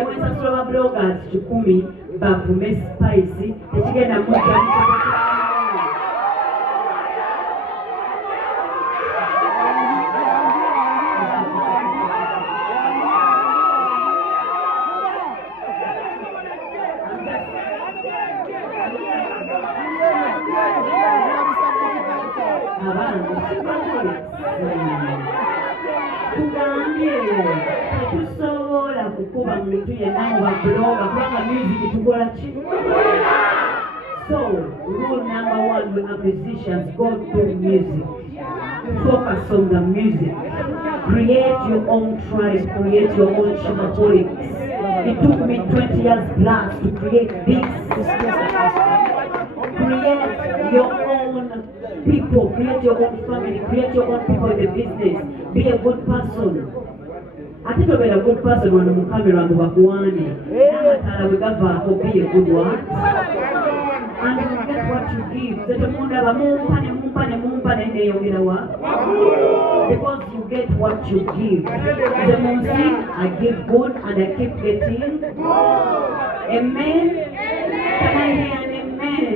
ewensasula ba bloggers 10 bavume spice tekigenda mujja tugambye tetusobola kukuba muntu yenna mu babloga kubanga music tukola ki so rule number 1 we are musicians go through music focus on the music create your own tribe create your own shopaholics it took me 20 years plus to create this create your own people, create your own family, create your own people in the business. Be a good person. I think you're a good person when you come around the Wakuani. Be a good one. And you get what you give. Because you get what you give. The music, I give good and I keep getting. Amen? Can I hear an amen?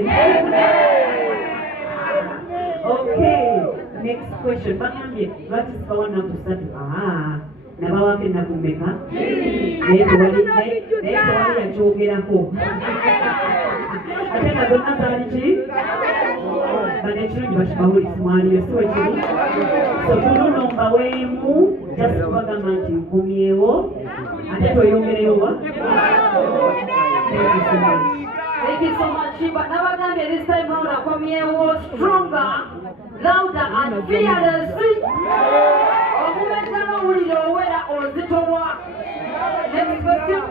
Okay, next question. Bagambye lwaki sikawana kusatu? Nabawake nakumeka? Naye tewali yakyogerako. Ate nga zonna zaali ki? Bano ekirungi bakibawulisi mwaliyo si wekiri? So tununo mbaweemu just kubagamba nti nkomyewo ate tweyongereyo wa? Thank you so much. Thank you so much, Shiba. Nabagambye this time round akomyewo stronger, louder and fearless. Omumetano wulire owera ozitowa. Next question.